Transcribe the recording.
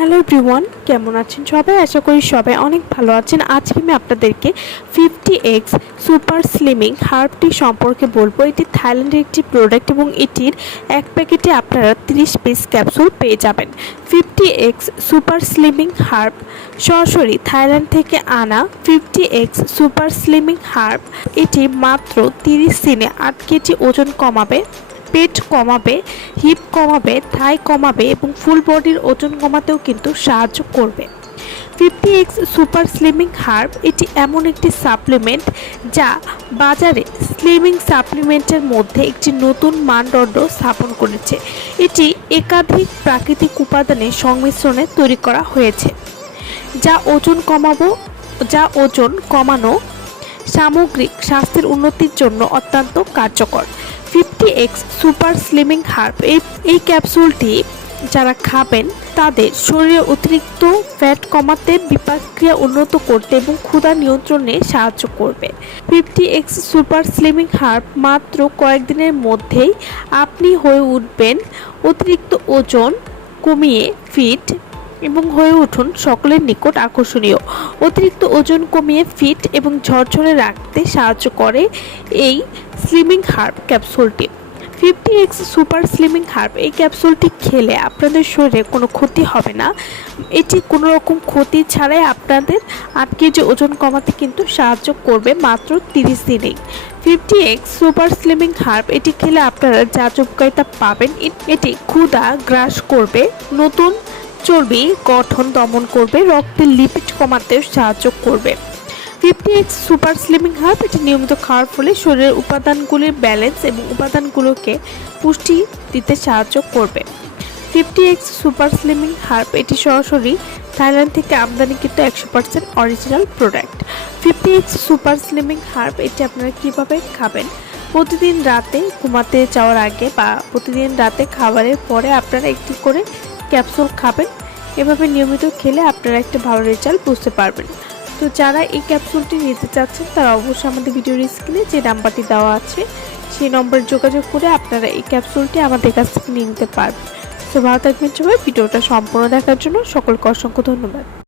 Hello everyone কেমন আছেন সবাই? আশা করি সবাই অনেক ভালো আছেন। আজকে আমি আপনাদেরকে ফিফটি এক্স সুপার স্লিমিং হার্বটি সম্পর্কে বলব। এটি থাইল্যান্ডের একটি প্রোডাক্ট এবং এটির এক প্যাকেটে আপনারা 30 পিস ক্যাপসুল পেয়ে যাবেন। Fifty X super slimming herb সরাসরি থাইল্যান্ড থেকে আনা fifty X super slimming herb এটি মাত্র 30 দিনে আট কেজি ওজন কমাবে। পেট কমাবে হিপ কমাবে থাই কমাবে এবং ফুল বডির ওজন কমাতেও কিন্তু সাহায্য করবে। Fifty X super slimming herb এটি এমন একটি সাপ্লিমেন্ট যা বাজারে স্লিমিং সাপ্লিমেন্টের মধ্যে একটি নতুন মানদণ্ড স্থাপন করেছে। এটি একাধিক প্রাকৃতিক উপাদানের সংমিশ্রণে তৈরি করা হয়েছে। যা ওজন কমাবো, যা ওজন কমানো সামগ্রিক স্বাস্থ্যের উন্নতির জন্য অত্যন্ত কার্যকর। Fifty X super slimming herb. এই ক্যাপসুলটি যারা খাবেন, তাদের শরীরে অতিরিক্ত ফ্যাট কমাতে বিপাকক্রিয়া উন্নত করতে এবং ক্ষুধা নিয়ন্ত্রণে সাহায্য করবে। Fifty X super slimming herb মাত্র কয়েকদিনের মধ্যেই আপনি হয়ে উঠবেন। অতিরিক্ত ওজন কমিয়ে ফিট এবং হয়ে উঠুন সকলের নিকট আকর্ষণীয়। অতিরিক্ত ওজন কমিয়ে ফিট এবং ঝরঝরে রাখতে সাহায্য করে এই slimming herb ক্যাপসুলটি। Fifty X super slimming herb, এই ক্যাপসুলটি খেলে আপনাদের শরীরে কোনো ক্ষতি হবে না। এটি কোনো রকম ক্ষতি ছাড়াই আপনাদের আট কেজি ওজন কমাতে কিন্তু সাহায্য করবে মাত্র তিরিশ দিনেই। Fifty X super slimming herb, এটি খেলে আপনারা যা উপকারিতা পাবেন এটি ক্ষুধা গ্রাস করবে। নতুন চর্বি গঠন দমন করবে রক্তের লিপিড কমাতেও সাহায্য করবে। Fifty X super slimming herb এটি নিয়মিত খাওয়ার ফলে শরীরের উপাদানগুলির ব্যালেন্স এবং উপাদানগুলোকে পুষ্টি দিতে সাহায্য করবে। Fifty X super slimming herb এটি সরাসরি থাইল্যান্ড থেকে আমদানিকৃত একশো percent original product fifty X super slimming herb এটি আপনারা কীভাবে খাবেন? প্রতিদিন রাতে ঘুমাতে যাওয়ার আগে বা প্রতিদিন রাতে খাবারের পরে আপনারা একটি করে ক্যাপসুল খাবেন। এভাবে নিয়মিত খেলে আপনারা একটা ভালো রেজাল্ট বুঝতে পারবেন। তো যারা এই ক্যাপসুলটি নিতে চাচ্ছেন, তারা অবশ্যই আমাদের ভিডিওর স্ক্রিনে যে নাম্বারটি দেওয়া আছে, সেই নম্বরে যোগাযোগ করে আপনারা এই ক্যাপসুলটি আমাদের কাছ থেকে নিয়ে নিতে পারবেন। তো ভালো থাকবেন সবাই। ভিডিওটা সম্পূর্ণ দেখার জন্য সকলকে অসংখ্য ধন্যবাদ।